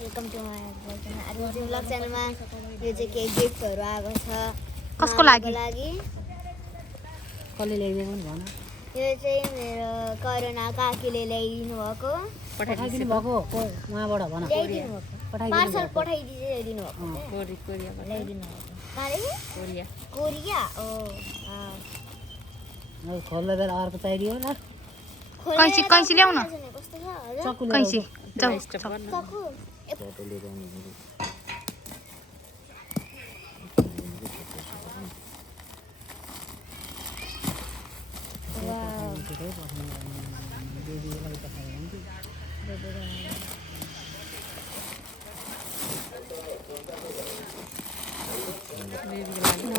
Welcome to my आज चाहिँ blog च्यानलमा यो चाहिँ केही गिफ्टहरू आएको छ कसको लागि कसले ल्याइदिएको नि भन यो चाहिँ मेरो करुणा काकीले ल्याइदिनु भएको पठाइदिनु भएको उहाँबाट भन ल्याइदिनु भएको पार्सल पठाइदिनु भएको कोरिया ल्याइदिनु भएको कहाँदेखि कोरिया ओ खोल्दा बेला अर्को चाहिदियो होला कैँची ल्याउन कस्तो छ चक्कु कैँची जाऊ चक्कु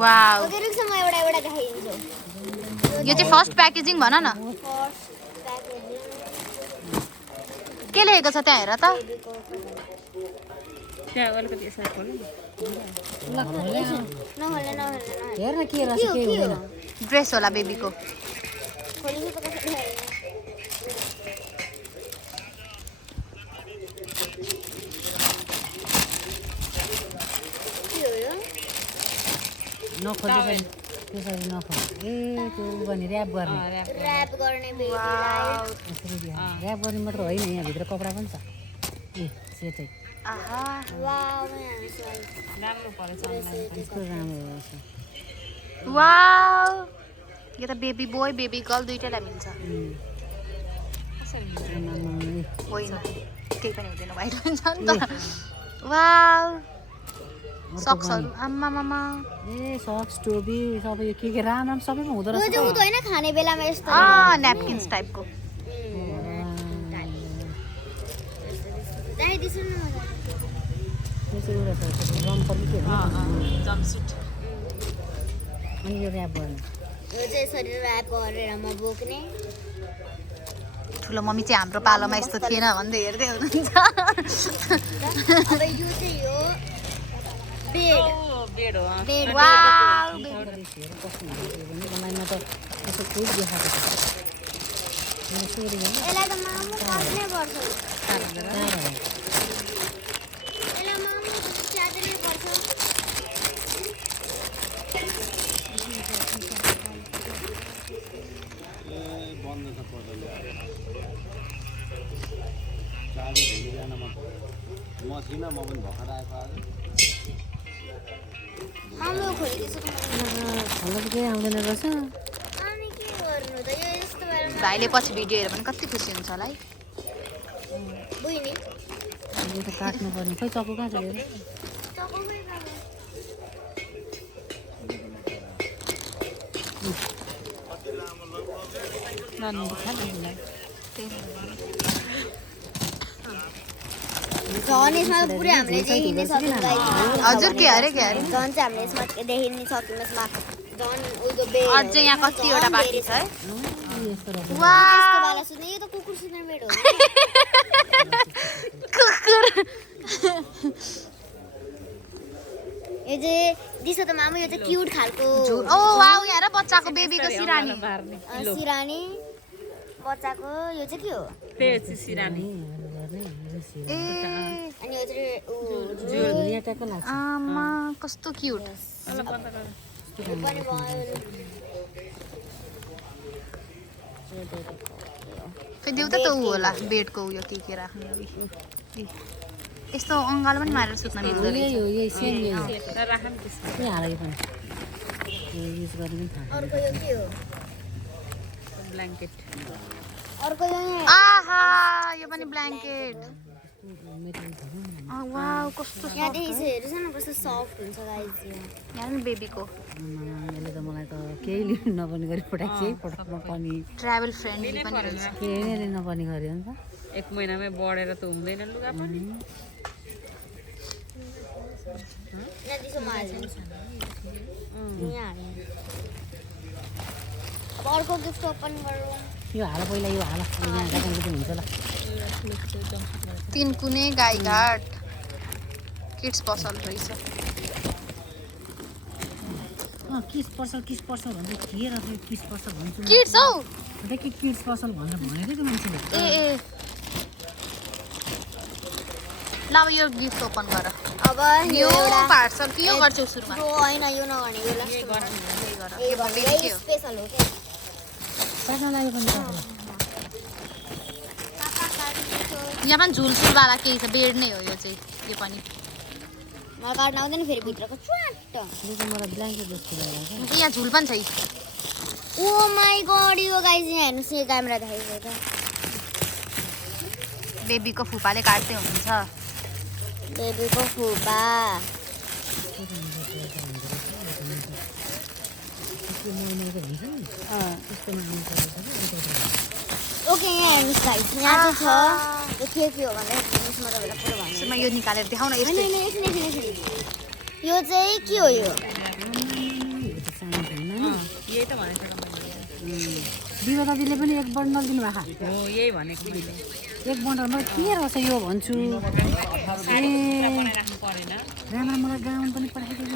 वाउ रुखसँग एउटा एउटा देखाइदिन्छु यो चाहिँ फर्स्ट प्याकेजिङ भन न के लेखेको छ त्यहाँ हेर त नहोल्ने हेर न के रहेछ के हुँदैन ड्रेस होला बेबीको खोल्नु त कसरी नखोल्दै त्यसरी नखोल ए त्यो गर्ने ऱ्याप गर्ने र्याप गर्ने बेबीलाई ऱ्याप गर्ने मात्र होइन यहाँभित्र कपडा पनि छ ए सेटै आहा वाउ त्यस्तो राम्रो रहेछ वाउ यो त बेबी बोय बेबी गर्ल दुइटैलाई मिल्छ होइन केही पनि हुँदैन वाइट हुन्छ नि त वाउ सक्सहरू आम्मा मामा ए सक्स टोपी सबै यो के राम सबैमा हुँदो यो रहेछ चाहिँ हुँदैन खाने बेलामा यस्तो न्यापकिन्स टाइपको दाइदिसु न त्यो चाहिँ एउटा छ रम्पर के हो जम्पसुट अनि यो ऱ्याप गर्ने यो चाहिँ यसरी र्याप गरेर म बोक्ने ठुलो मम्मी चाहिँ हाम्रो पालोमा यस्तो थिएन भन्दै हेर्दै हुनुहुन्छ अब यो चाहिँ हो बेड हो बेड वाउ हेर कस्तो हुन्छ भने बनाइमा त त्यसो केही देखाएको छ मैले सोधेँ होइन यसलाई त मामु काट्नै पर्छ तारा हो। यसलाई मामु च्यात्नै पर्छ मामु खोलिदिसक्नु खाना त केही आउँदैन रहेछ अनि के गर्नु त यो यस्तो भएर भाइले पछि भिडियो हेरेर पनि कति खुसी हुन्छ होला है बुझ्ने यो त काट्नु पर्ने खोइ चक्कु कहाँ छ हेर चक्कुमै खानु नानी खानु झन् यसमा पुरै हामीले देखिनै सक्यौँ हजुर के अरे के अरे झन् चाहिँ हामीले यसमा देखिनै सक्यौँ यसमा झन् उयो बेड अझै यहाँ कतिवटा बाँकी छ है यस्तो रहेछ त्यस्तो वाला सुत्ने यो त कुकुर सुत्ने बेड हो कुकुर यो चाहिँ दिसो त मामु यो चाहिँ क्युट खालको ओ वाउ यहाँ र बच्चाको बेबीको सिरानी सिरानी बच्चाको यो चाहिँ के हो ए अनि यो चाहिँ झुलिया टाइपको लाग्छ आमा कस्तो क्युट यो पनि भयो खै देऊ त ऊ होला बेडको उयो के राख्ने यस्तो अङ्गालो पनि मारेर सुत्न मिल्दो रहेछ यो सेम यो के हाल यो पनि यो युज गर्ने पनि थाहा अर्को यो के हो अर्को यो आहा यो पनि ब्ल्याङ्केट वाउ कस्तो यहाँदेखि चाहिँ हेर्नुहोस् न कस्तो सफ्ट हुन्छ गाइस यो यहाँ पनि बेबीको यसले त मलाई त केही लिनु नपर्ने गरी पठाउनु पर्ने ट्राभल फ्रेन्डली पनि रहेछ केही नै लिनु नपर्ने गरी हो नि त एक महिनामै बढेर त हुँदैन लुगा पनि यहाँ दिसोमा हालिदिनुहोस् यहाँ हाल्नु अब अर्को गिफ्ट ओपन गरौँ यो हाल पहिला यो हाल यहाँ गाउँको पनि हुन्छ ल तीन कुने गाईघाट किड्स पसल रहेछ किस पसल भन्दै के रहेछ किस पसल भन्छु किड्स हौ के किड्स पसल भनेर भनेको त मान्छेले ए ल अब यो गिफ्ट ओपन गर अब यो पार्सल कि यो गर्छौ सुरुमा यो होइन यो नगर्ने यो लास्टमा यो बेबी के हो स्पेशल हो के काट्न लाग्यो पनि यहाँ पनि झुलसुलवाला केही छ बेड नै हो यो चाहिँ यो पनि मलाई काट्न आउँदैन फेरि भित्रको च्वाट यो चाहिँ मलाई ब्ल्याङ्केट जस्तो भइरहेको छ यहाँ झुल पनि छ ओ माई गॉड यो गाइस यहाँ हेर्नुस् यो क्यामेरा देखाइरहेको बेबीको फुपाले काट्दै हुनुहुन्छ बेबीको फुपा ओके यहाँ हेर्नुहोस् गाइस यहाँ चाहिँ छ यो के हो भन्दा हेर्नुहोस् म तपाईँलाई पुरो भन्छु सुरुमा यो निकालेर देखाउन होइन यस्तै होइन एकछिन एकछिन एकछिन यो चाहिँ के हो यो यही त भनेको मैले दिवा दाजुले पनि एक बन्डल दिनुभएको हो यही भनेको मैले एक बन्डलमा के रहेछ यो भन्छु बनाइराख्नु परेन राम्रो मलाई गाउन पनि पठाइदिनु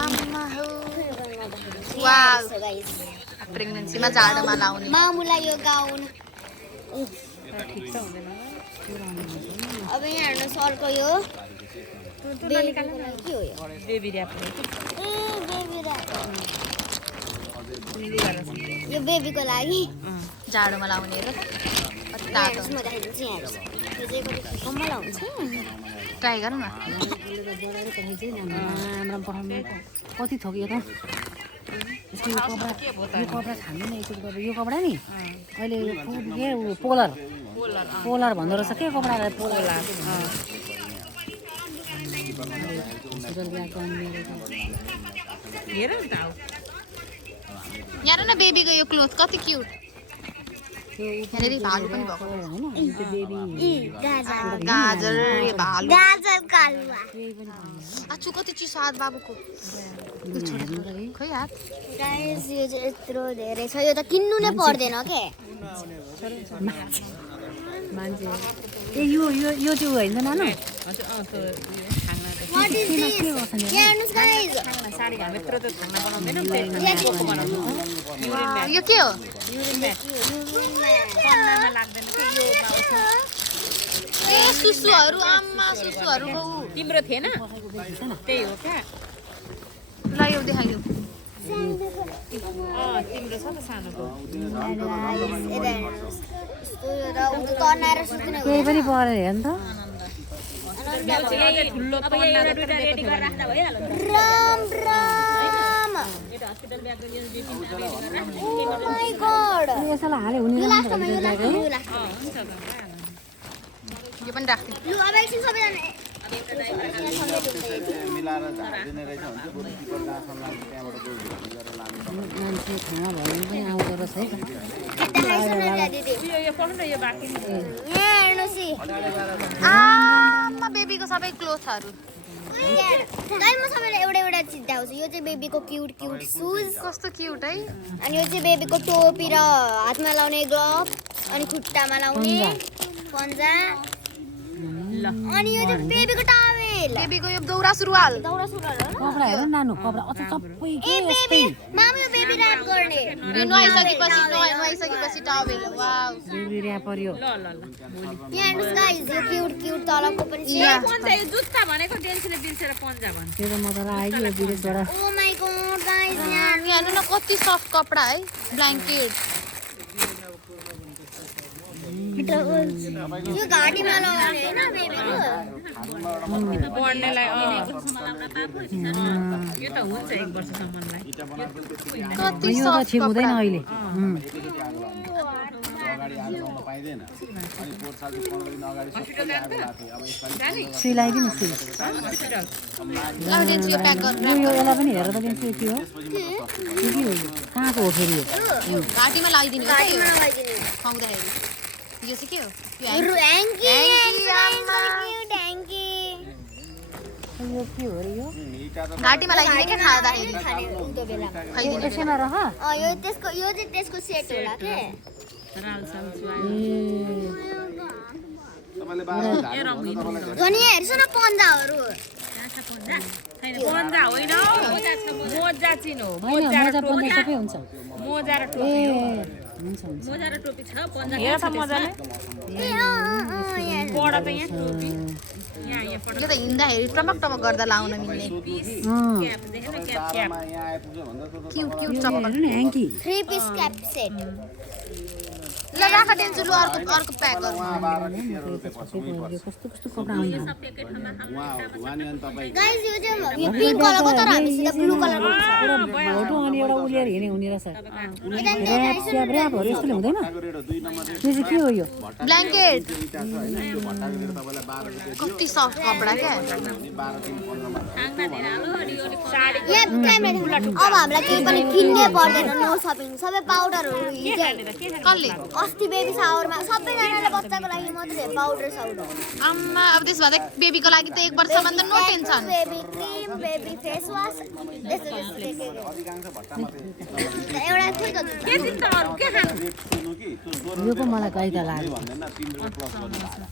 आमा हो वाउ गाइस प्रेग्नेन्सीमा जाडोमा लाउने मामुलाई यो गाउन ठिक त हुँदैन अब यहाँ हेर्नुहोस् अर्को यो बेबीको लागि के हो यो बेबी ऱ्याप ए बेबी यो बेबीको लागि जाडोमा लाउने र कति तातो हेर्नुहोस् म देखाइदिन्छु यहाँ हेर्नुहोस् यो चाहिँ कति कम्मल हुन्छ ट्राई गरौँ न राम्रो पठाउनु कति थोक यो त यसको यो कपडा छान्दैन यो कपडा नि अहिले के पोलर पोलर भन्दो रहेछ के कपडा पोलर हेर न त यहाँ न बेबीको यो क्लोथ कति क्युट यहाँनिर भालु पनि भएको गाजर यो भालु गाजर कालुवा आछु कति चिसो हात बाबुको खै हात गाइस यो चाहिँ यत्रो धेरै छ यो त किन्नु नै पर्दैन के मान्छे ए यो यो यो चाहिँ होइन नानु What is this? यहाँ हेर्नुहोस् गाइस साडी हामीत्र त खाना बनाउँदैन यो के हो पन्नामा लाग्दैन कि यो ए सुसुहरू आम्मा सुसुहरूको उ तिम्रो थिएन त्यही हो क्या ल यो देखाइयो तिम्रो छ त सानोको केही पनि परेर हेर्नु त ठुलो पन्ना रेडी गरेर राख्दा भइहाल्यो राम राम यसलाई हाले हुने यो पनि यो पनि राख्थेँ लु अब एकछिन सबैजना मान्छे खाना भयो भने पनि आउँदो रहेछ है यो पढ्नु न यो बाँकी यहाँ हेर्नुहोस् आमा बेबीको सबै क्लोथहरू गाइस म सबैलाई एउटा एउटा चिज देखाउँछु यो चाहिँ बेबीको क्युट क्युट सुज कस्तो क्युट है अनि यो चाहिँ बेबीको टोपी र हातमा लाउने ग्लोभ अनि खुट्टामा लाउने पन्जा अनि यो चाहिँ बेबीको टावेल बेबीको यो दौरा सुरुवाल दौरा सुरुवाल हो कपडा हेर नानु कपडा अझ सबै ए बेबी मामा यो बेबी र्याप गर्ने यो नुहाइसकेपछि टावेल वाउ बेबी र्यापर यो ल यहाँ हेर्नुहोस् गाइस यो क्युट क्युट तलको पनि छ पन्जा यो जुत्ता भनेको डेन्सीले बिर्सेर पन्जा भन्छ त्यो त म त लाग्यो यो विदेशबाट ओ माई गॉड गाइस यहाँ यहाँ हेर्नु न कति सफ्ट कपडा है ब्ल्याङ्केट यो घाँटीमा लगाउने हैन बेबीको पढ्नेलाई यो त हुन्छ 1 वर्षसम्मलाई कति यो त सफ्ट छिमुदैन कपडा अहिले सुई लगाइदिनु सुई लाउदिन्छु यो प्याक गरेर यो यसलाई पनि हेरेर त दिन्छु के हो के हो कहाँको हो फेरि यो घाँटीमा लगाइदिनु हो घाँटीमा लगाइदिने खुवाउँदाखेरि यो चाहिँ के हो यो ह्याङ्की आमा। ह्याङ्की यो के हो रे यो घाँटीमा लगाइदिने क्या खाँदाखेरि खाने उँधो बेलामा खाइदिने यसैमा रह यो चाहिँ त्यसको सेट होला के रालसाल ए धनी हेर्छु न पन्जाहरू पन्जा होइन मोजा चिनो होइन मजा पन्जा सबै हुन्छ मोजा र ए टोपी हुन्छ हुन्छ मोजा र टोपी छ पन्जा हेर त मजाले ए यहाँ पढ त यहाँ टोपी यो त हिँड्दाखेरि टमक टमक गर्दा लाउन मिल्ने क्युट क्युट चप्पल हेर्नु नि ह्याङ्की 3 पिस क्याप सेट ल राख टेन्सु लु अर्को प्याक गरौँ कस्तो कस्तो कपडा आउँछ गाइस यो चाहिँ यो पिङ्क कलरको तर हामीसित ब्लू कलरको छ भोटो अनि एउटा उलिएर हिँड्ने हुने रहेछ ऱ्यापहरू यस्तोले हुँदैन यो चाहिँ के हो यो ब्ल्याङ्केट कति सफ्ट कपडा क्या यहाँ क्यामेरा अब हामीलाई केही पनि किन्नै पर्दैन नो सपिङ सबै पाउडरहरू हिजो कसले अस्ति बेबी सावरमा सबैजनाले बच्चाको लागि मात्रै पाउडर साउडर आम्मा अब त्यसो भए बेबीको लागि त 1 वर्षमा त no tension baby cream baby face wash त्यस्तो एउटा खोइ त यो पो मलाई कहीँ त लाग्यो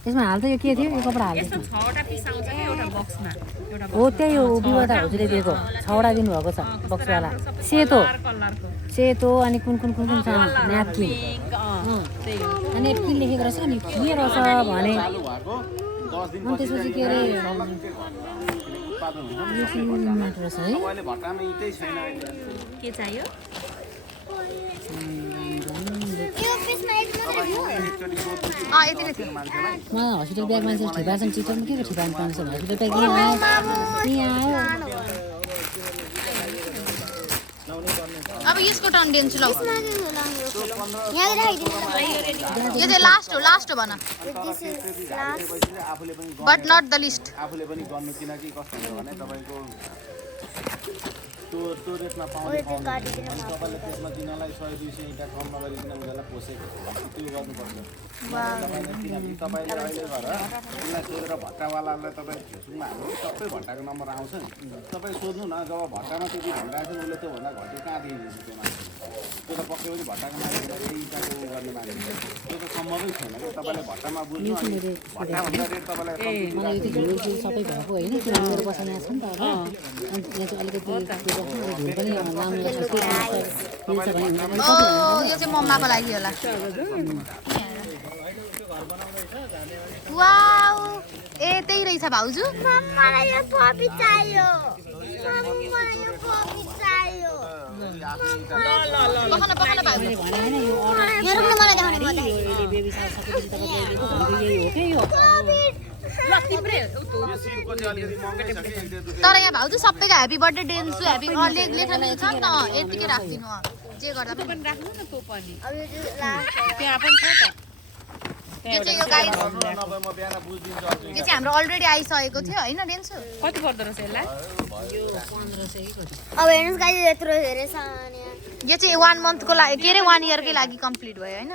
यसमा हाल त यो के थियो यो कपडा हाल्दै यस्तो 6वटा पिस आउँछ क्या एउटा बक्समा एउटा हो त्यही हो विवाद हजुरले दिएको 6वटा दिनुभएको छ बक्सवाला सेतो कलरको सेतो अनि कुन कुन छ न्यापकिन पिङ्क अनि नेपकिन लेखेको रहेछ नि के रहेछ भने अनि त्यसपछि के अरे यो चाहिँ मात्र रहेछ है के चाहियो यो पिसमा एक मात्रै थियो यति नै थियो मलाई हस्पिटल ब्याग मान्छे ठिपा छन् चिटरमा के को ठिपा पाउँछ हस्पिटल ब्याग यहाँ आयो अब यसको टर्न दिन्छु ल यहाँ राखिदिनु यो चाहिँ लास्ट हो भन this is last but not the least आफूले पनि गर्नु किनकि कस्तो हुन्छ भने तपाईँको त्यो रेटमा ओए त्यो काटिदिनु म तपाईँले त्यसमा दिनलाई 100-200 इँटा कम नगरिकन उनीहरूलाई पोसेको त्यो गर्नुपर्छ किनकि तपाईँले अहिले गएर उसलाई सोधेर भट्टावालालाई तपाईँ फेसबुकमा हाम्रो सबै भट्टाको नम्बर आउँछ नि तपाईँ सोध्नु न जब भट्टामा त्यति भनिरहेको छ उसले त्योभन्दा घट्यो कहाँ दिइदिन्छ त्यो मान्छे त्यो त पक्कै पनि भट्टाको मान्छेलाई यही इँटाको उयो गर्ने मान्छे त्यो त सम्भवै छैन कि तपाईँले भट्टामा बुझ्नु अनि भट्टाभन्दा रेट तपाईँलाई मलाई यो चाहिँ झुल सबै भएको होइन किनभने मेरो बसा यहाँ छ नि त अब अनि यहाँ चाहिँ अलिकति झुल पनि लामो लाग्छ यो चाहिँ मम्माको लागि होला वाउ ए त्यही रहेछ भाउजू मलाई यो पपी चाहियो मलाई यो पपी चाहियो पखन भाउजू भने होइन यो मेरो पनि मलाई देखाउने पर्दा अहिले बेबी साल सकेपछि तपाईँले यही हो के यो ल तिम्रै तर यहाँ भाउजू सबैको ह्यापी बर्थडे डेन्सु ह्यापी लेख्न मिल्छ नि त यतिकै राखिदिनु जे गर्दा पनि पनि राख्नु न तँ पनि अब यो चाहिँ लास्ट त्यहाँ पनि छ त यो चाहिँ यो गाइस म बिहान बुझिदिन्छु यो चाहिँ हाम्रो अलरेडी आइसकेको थियो होइन डेन्सु कति पर्दो रहेछ यसलाई अब हेर्नुहोस् गाइस यत्रो धेरै सानो यो चाहिँ 1 मन्थको लागि के अरे 1 इयरकै लागि कम्प्लिट भयो होइन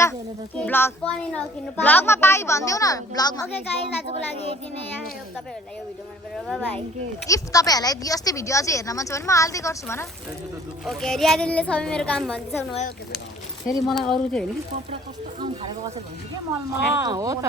ल ब्लग पनि नकिन्नु ब्लगमा पाइ भनिदेऊ न ब्लगमा ओके गाइस आजको लागि यति नै आयो तपाईहरुलाई यो भिडियो मन परेर बाइ बाइ इफ तपाईँहरूलाई यस्तै भिडियो अझै हेर्न मन छ भने म हाल्दै गर्छु भन ओके रियादिलले सबै मेरो काम भनिसक्नु भयो ओके फेरि मलाई अरू चाहिँ होइन कि कपडा कस्तो आउनु थालेको अवस्था भन्छ क्या मल हो त